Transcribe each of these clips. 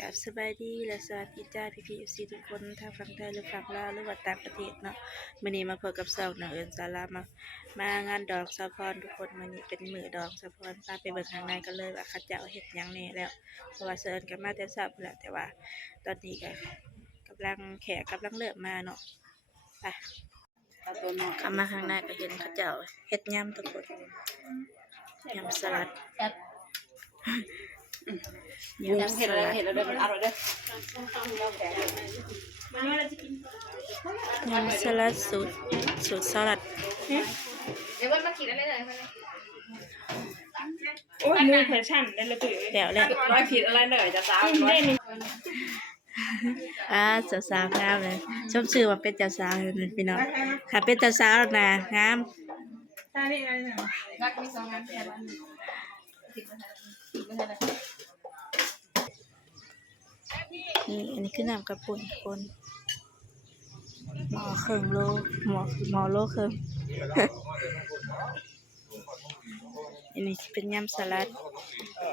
กับสบายดีและสวัสดีจ้าพี่ๆ FC ทุกคนทางฝั่งไทยหรือฝั่งลาวหรือว่าต่างประเทศเนาะมื้อนี้มาพบกับน้องเอิญสาระมางานดอกสะพรทุกคนมื้อนี้เป็นมื้อดอกสะพรพาไปเบิ่งข้างในกันเลยว่าเขาเจ้าเฮ็ดหยังแน่แล้วเพราะว่าเอิญก็มาแต่เช้าพุ่นแหละแต่ว่าตอนนี้ก็แขกกำลังเริ่มมาเนาะไปเข้ามาข้างในก็เห็นเขาเจ้าเฮ็ดยำทุกคนยำสลัดเห็ดแล้วเด้อมันอร่อยเด้อยำสลัดสูตรสลัดเดี๋ยวมันมาขีดอะไรเลยโอ้ยมือเพอร์ชั่นนั่นเลยตื่นแล้วร้อยขีดอะไรหน่อยจะสาวสาวงามเลยชมชื่อว่าเป็นเจ้าสาวเลยพี่น้องค่ะเป็นเจ้าสาวนะงามใช่นี่อะไรเนี่ยรักมีสองงานแต่ละนี่อันนี้คือน้ำกระปุนคนหมอเครื่องโลหมอโลเครื่องอันนี้จะเป็นยำสลัด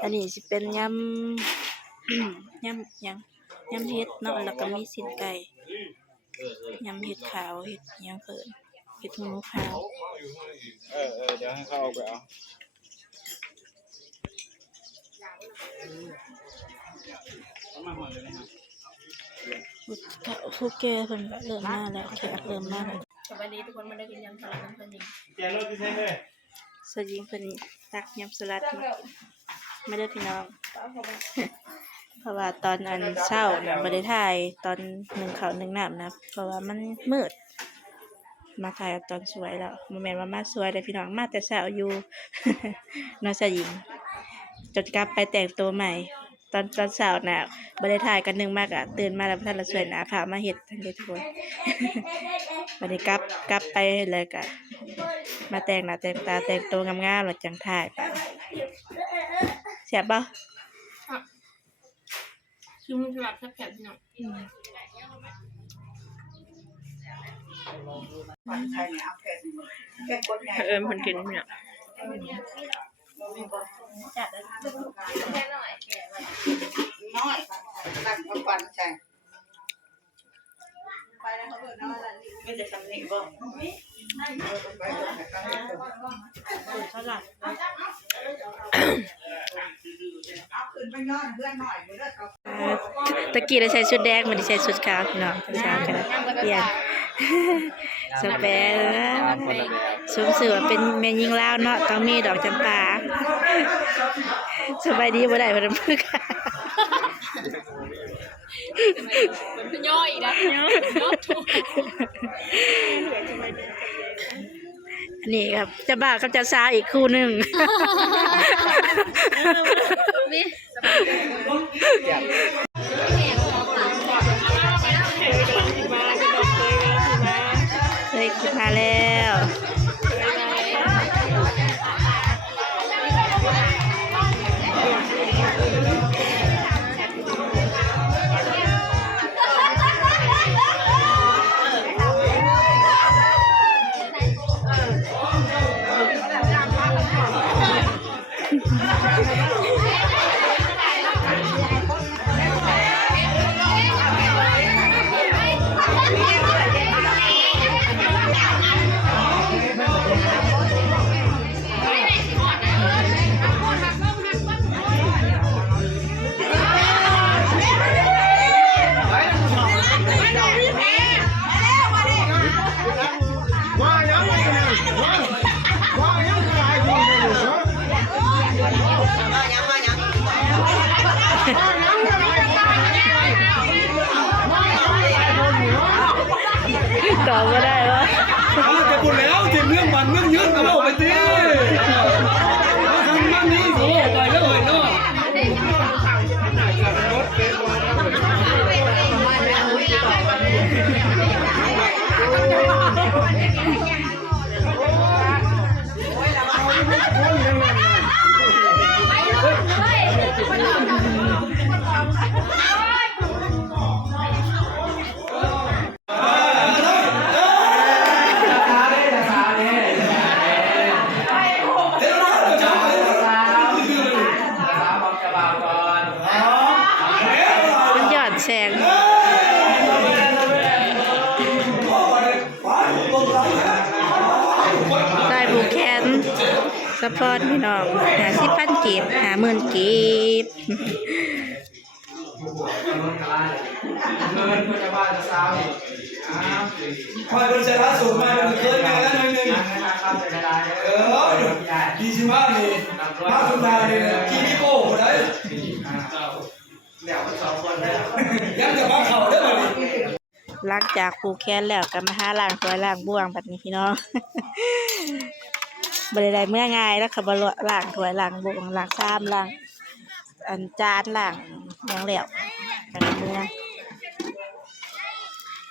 อันนี้จะเป็นยำยำเห็ดเนาะแล้วก็มีสิ้นไก่ยำเห็ดขาวเห็ดยังเขินเห็ดหมูขาวเดี๋ยวให้เขาเอาไปเอาผู้แก่เพิ่นเริ่มมาแล้วแขกเริ่มมาแล้วสวัสดีทุกคนมาได้กินยำสลัดกันเพิ่นยิงแกรถที่ใช่เลยสวัสดีเพิ่นตักยำสลัดไม่ได้พี่น้องเพราะว่าตอนอันเช้าน่ะบ่ได้ถ่ายตอน1ข้าว1น้ำนะเพราะว่ามันมืดมาถ่ายตอนสวยแล้วบ่แม่นว่ามาสวยได้พี่น้องมาแต่เช้าอยู่น้องสยิงจนกลับไปแต่งตัวใหม่ตอนเช้าน่ะบ่ได้ถ่ายกันนึงมากอ่ะตื่นมาแล้วท่านละสวยหน้าผามาเฮ็ดทั้งเด้ทุกคนบัดนี้กลับไปเลยก็มาแต่งหน้าแต่งตาแต่งตัวงามๆแล้วจังถ่ายไปแซ่บบ่คือมันแบบแซ่บๆพี่น้องเอิญคนกินเนี่ยน้อยตั้งเอาควันใช่ไม่ได้สำเนียงบ่เท่าไหร่ตะกี้เราใส่ชุดแดงมันได้ใส่ชุดขาวพี่น้องใส่กันเปลี่ยนสเปรสมสื่อว่าเป็นแม่ยิงลาวเนาะต้องมีดอกจำปาสบายดีบ่ได้บ่ได้มือค่ะเป็นย่อยนะอันนี้ครับจะบ้ากับจะสาวอีกคู่หนึ่งเคยขึ้นมาแล้ว ซัพพอร์ตพี่น้อง50,000กีบ50,000กีบ คอยเป็นเซราสูงมาเป็นเคยมาแล้วหนึ่งดีชิมาเลยมาสุดท้ายเลยคีมิโก้ได้ยังจะมาเข่าได้ไหม หลังจากผูกแขนแล้วก็มาหาล้างถ้วยล้างบ่วงบัดนี้พี่น้อง บ่ได้เมื่อง่ายแล้วค่ะบ่ล้างถ้วยล้างบ่วงล้างชามล้างอันจานล้างหยังแล้วกัน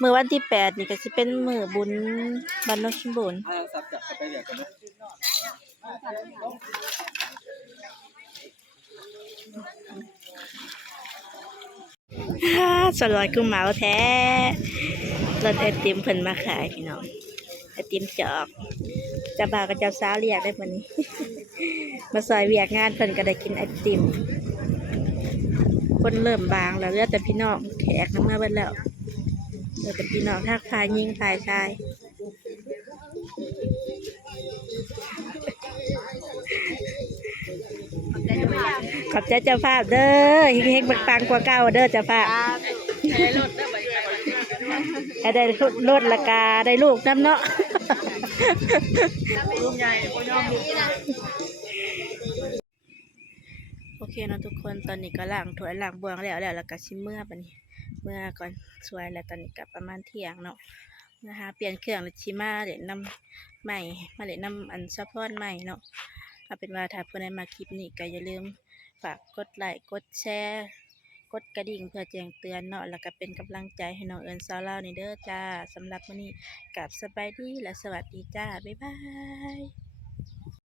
มื้อวันที่8นี่ก็สิเป็นมื้อบุญบ้านโนนสมบูรณ์สลอยคือเหมาแท้รถไอติมเพิ่นมาขายพี่น้องไอติมจอกเจ้าบ่าวกับเจ้าสาวเรียกได้มื้อนี้ มาซอยเวียกงานเพิ่นก็ได้กินไอติมคนเริ่มบางแล้วเหลือแต่พี่น้องแขกนำมาเบิดแล้วเหลือแต่พี่น้องทักทายหญิงทายชายขอบใจเจ้าภาพเด้อเฮงๆปังๆกว่าเก่าเด้อเจ้าภาพให้ได้ลดราคาได้ลูกน้ำเนาะ ลูกใหญ่ก็ยอมลูก โอเคเนาะทุกคนตอนนี้ก็ล้างถ้วยล้างบ่วงแล้วก็สิเมื่อบัดนี้เมื่อก่อนสวยแล้วตอนนี้ก็ประมาณเที่ยงเนาะนะคะเปลี่ยนเครื่องแล้วสิมาเล่นน้ำใหม่มาเล่นน้ำอันซัพพอร์ตใหม่เนาะเอาเป็นว่าถ้าเพิ่นได้มาคลิปนี้ก็อย่าลืมฝากกดไลค์กดแชร์กดกระดิ่งเพื่อแจ้งเตือนเนาะแล้วก็เป็นกำลังใจให้น้องเอิญสาวลาวนี่เด้อจ้าสำหรับมื้อนี้กับสบายดีและสวัสดีจ้าบ๊ายบาย